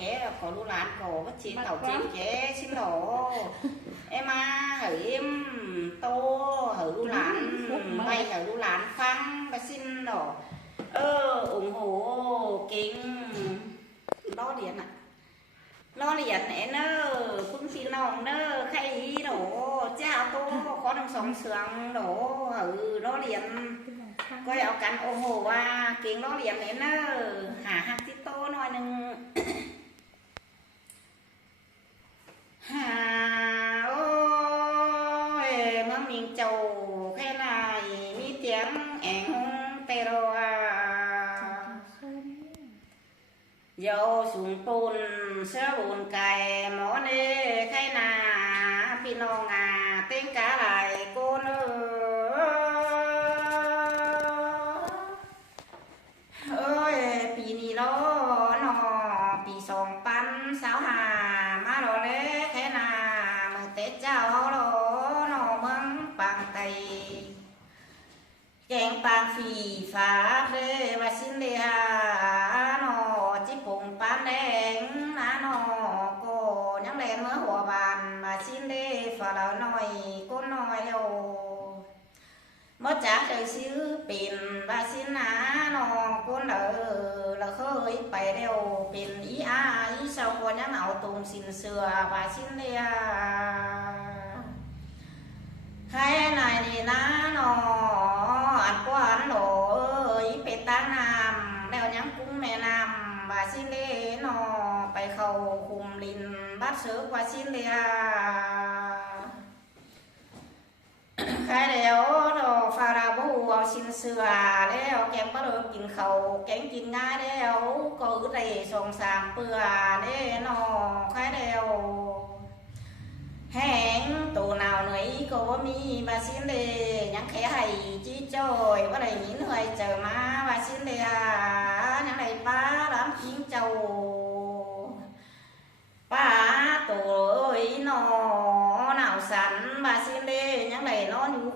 kẻ có lũ lán cổ bất chỉ tàu chim kẻ xin lỗ em hỡi em tô hỡi lũ lán bay hỡi lũ lán phăng và xin lỗ ủng hộ kính lo điện ạ lo điện này nó cũng xin lòng nó khay ý đổ cha tô có đồng sống sướng đổ hỡi lo điện coi áo cắn ô hồ và kính lo điện này nó hả tí tô nói nâng hà ôi mà mình chầu khe này mi tiếng ẻng tê rô dầu xuống bùn sữa bùn cài mỏ nê khe nà phi nô ngà tên cá lại cô nơ ơi pì nì nó pì sòng pan sáu hà má đồ lê khe nà mừng tết chào nó mừng bằng tay chèn bằng phì phá rê và xin lê hà nó chỉ cùng pan đen nó cô nhắn đen mới hòa bàn mà xin lê phá lời nói cô nói đâu mất trả đời xứ pin và xin nó con là khơi bài đều pin ý ý sau con nhắn ảo tùng xin sửa và xin lê hai này thì nó ăn quán đồ ý pe tăng nam đeo nhắm cũng mẹ nam và xin lê nó bài khẩu cùng lìn bát sữa và xin lê khai đeo đồ pha ra bố xin sữa đeo kèm bắt đầuกินkhẩu kénกินง่ายđeo có ứ đầy sòng sàng bừa để nó khai đeo hẹn tù nào nấy có mi và xin lê nhắn khẽ hay chi trôi và đầy nhìn hơi chờ má và xin lê nhắn đầy ba đám chín châu ba tù ơi nó nào sẵn và xin lê nhắn đầy nó như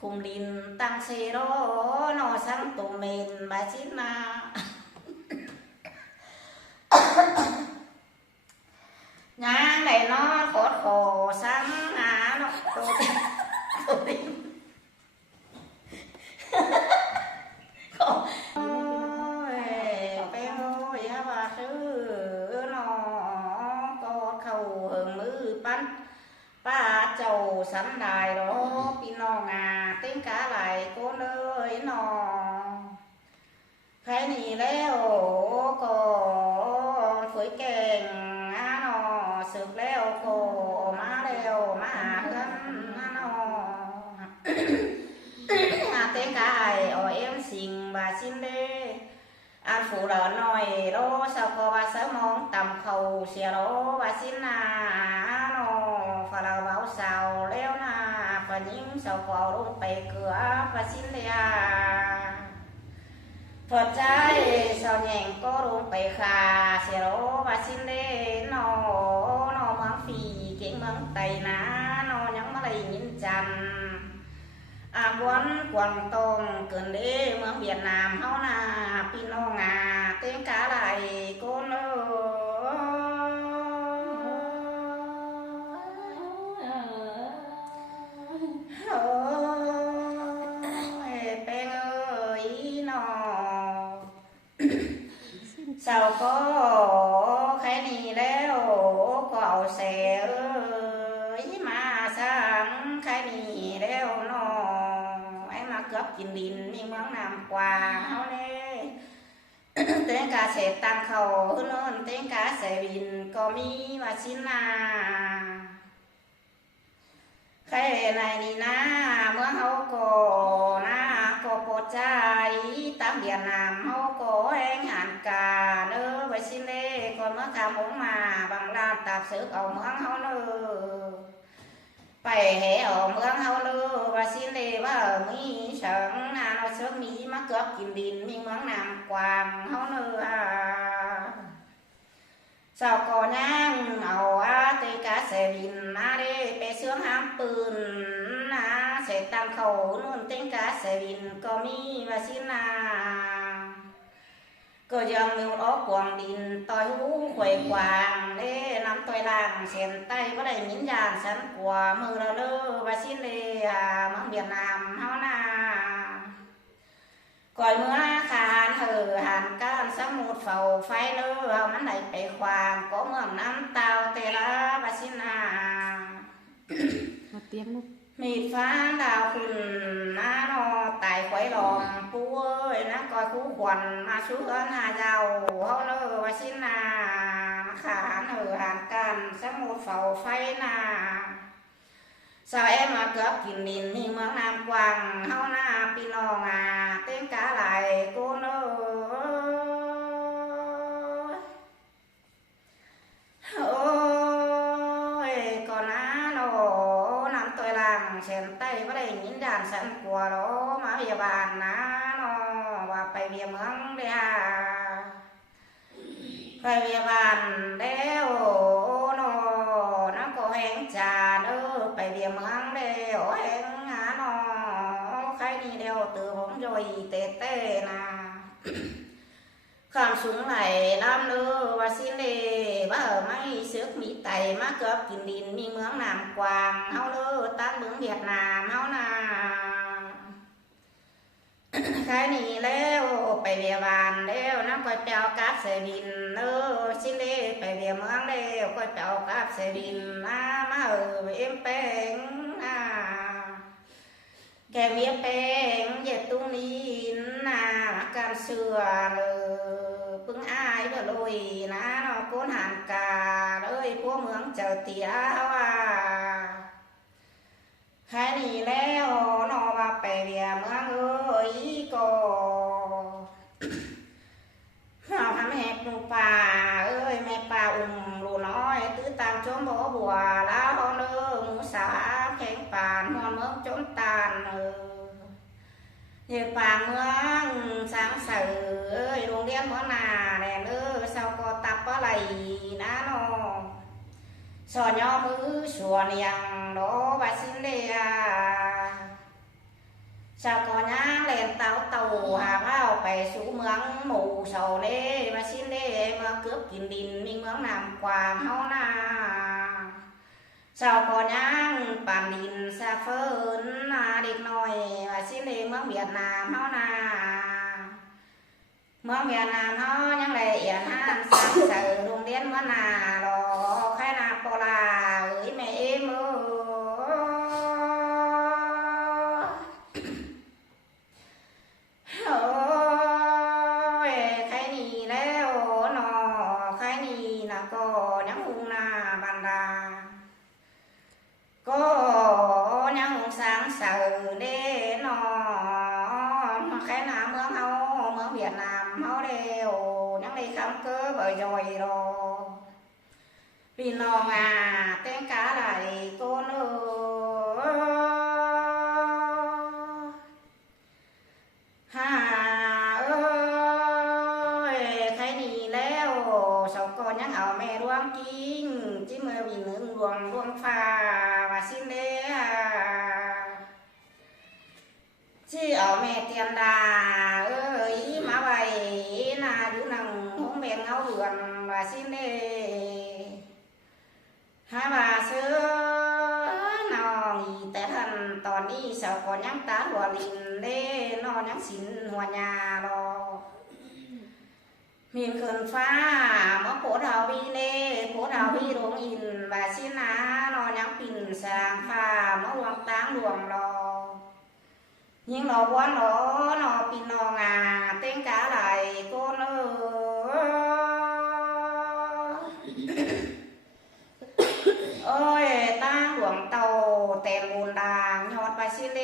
khùng đình tăng xe đó nó sáng tù mền và xin là nhà này nó khổ sáng nó ôi bé ơi bà sư nó có khẩu hưởng mư bắn ba chầu sẵn đài đó pin nó ngà tiếng cá lại cô nơi nó khai nì léo có phối kèng nó sực léo cổ má léo má gắn nó tiếng cá ai ở em xình bà xin lê ăn phụ đỡ nói đó sao có bà sớm mong tầm khẩu xìa đó bà xin nó phải là báo sao léo na và những sao có đúng bày cửa và xin lê Phật trai sao nhẹn có đúng bày khà xìa đó bà xin lê nó mang phì kiến mang tay ná nó nhắn mà lấy nhìn chăn quán quảng tông cơn đế mương Việt Nam hao na pin nó ngà tiếng cá lại cô nơ pen ơi nó sao có cái này léo có ảo xe ơi mà sáng cái này léo nó cướp chín đình nhưng món làm quà hao nè tiếng cá sẽ tăng khẩu hơn tiếng cá sẽ bình có mi và xin là cái này thì na món hao cổ na cổ bột trái tám điện làm hao cổ anh hàn cả nữa và xin lê còn món cà mống mà bằng làm tạp sự ở món hao nữa phải hệ ở mương hao lư và xin lê và ở mỹ sáng nó sớm mỹ mắc cướp kim đình mình mương nam quàng hao lư sao có nhang ảo tê cá sẽ bình đi bé sướng ham pưn sẽ tăng khẩu luôn tên cá sẽ bình có mi và xin ก็ยังมีอ้อกวางดินต่อยหูขวยกวางเล่น้ำต่อยล่างเส้นใต้ก็ได้ยินยานสันกว่ามือเราเด้อว่าสิเลียเมืองเวียดนามเฮานาก่อยเมื่อขานหันก้านสมุดเฝ้าไฟเด้อเฮามันได้ไปควางก็เมืองน้ำเตาเตละว่าสินามาเตรียมลูกมีฟ้าดาวคุณน้าโนตายไว้หลอมปูเอ้ยนะก้อยคู่ขวัญมาชูเอินหาเจ้าเฮาเลอว่าสินาขาหันกันสมุดเฝ้าไฟนาสาวมาเกือบกินดินมีเมืองน้ำกว้างเฮาหน้าพี่น้องเต้นกาไหลกูเน้โอ้ยก่อนนะโนน้ำตัวหลังเส้นใต้ไม่ได้ยินด่านสันกลัวหรอมาเบียบานนะโนว่าไปเบียเมืองเดียไปเบียบานแล้วโนน้ำก็แห้งจ่าเด้อไปเบียเมืองแล้วแห้งหาโนใครนี่เดียวตื่นผมโยยเตะเต้นะข้ามสูงไหลล้ำเด้อว่าสิเลบ่ไม่เสือกมีไตมาเกือบกินดินมีเมืองน้ำกวางเฮาเด้อตั้งเมืองเวียดนามเฮานาใครนี่แล้วไปเบียบานแล้วน้ำก้อยเปียวกาบเสดินเด้อสิเลไปเบียเมืองแล้วก้อยเปียวกาบเสดินมาเอ็มแป้งแกเวียแป้งเย็ดตุ้งนี้นาการเสือเลยพึ่งอายเบลอยนะเนาะโกนหางกาเลยพวกเมืองเจ้าเตี้ยว่าใครนี่แล้วนอมาไปเบียเมืองเอ้ยก็เอาทำแหกหมูป่าเอ้ยแม่ป่าลูน้อยตื้อตามชมบ่บัวแล้วเด้อหมูสาแข็งป่านหัวเมืองจนตาลเหตุป่าเมืองสังเสเอ้ยโรงเรียนเมืองนาแดงเอ้ยเสาก็ตับปลาไหลนะน้องสอนย่อมือสวนยังโดบาสินเดียชาวก่อนย่างเล่นเต่าหาผ้าไปสู่เมืองหมู่เสาเล่บาสินเล่เมื่อเกือบกินดินมีเมืองน้ำกวางเฮานาชาวก่อนย่างป่านดินซาเฟินเด็กน้อยบาสินเล่เมืองเวียดนามเฮานาเมืองเวียดนามเฮายังได้เอียนห้านสังเสโรงเรียนเมืองนาหรอใครนาโปลาเอ้ยแม่เอ็มโอ้ยใครนี่แล้วนอใครนี่นะก็ยังหุงนาบันดาก็ยังสังเสเด้นอใครนาเมืองเฮาเมืองเวียดนามเฮาเร็วยังได้คำเก้อบ่อยอยรอพี่น้องเต้นกาไหลโกนเฮ่าเอ้ยใครนี่แล้วสองคนยังเอาแม่ร่วงกินจิ้มมือวินหนึ่งดวงฟ้าว่าสิ้นเด้ที่เอาแม่เตียนดาเอ้ยมาไว้นาอยู่นั่งห้องแม่เงาเดือนว่าสิ้นเด้หาว่าเสือนองแต่ทันตอนนี้สาวก่อนยังตาหัวลินเด้นอนยังสินหัวยารอมีนขึ้นฟ้ามะโพดาววีเน่โพดาววีดวงอินบาสินานอนยังปิ่นสางฟ้ามะหวงตางดวงรอยิงรอวันรอนอปินนองเต้งกาไหลโกนเอ้ยตั้งหลวงเตาเต็มมูลดางยอดไปสิเล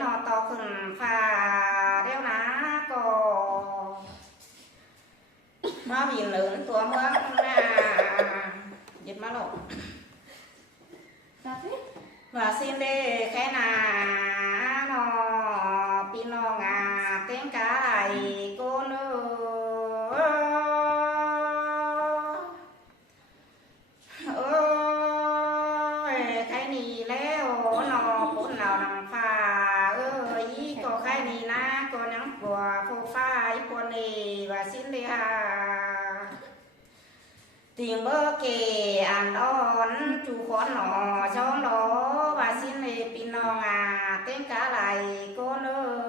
นอต่อขึ้นฟ้าเดี๋ยวนะก็มาบินเหลืองตัวเมืองหยิบมาหลบว่าสิเลแค่นานอปีนองเต้งกาไหลโกนใครนี่แล้วนอปุ่นเหล่านังฟ้าเอ้ยก็ใครนี่นะก็ยังกลัวผู้ฟ้าอีกคนนี้ว่าสิ้นเลย tiếng bơ kề ăn đón chú con nó cho nó và xin lê pin nó à tên cá lại con ơi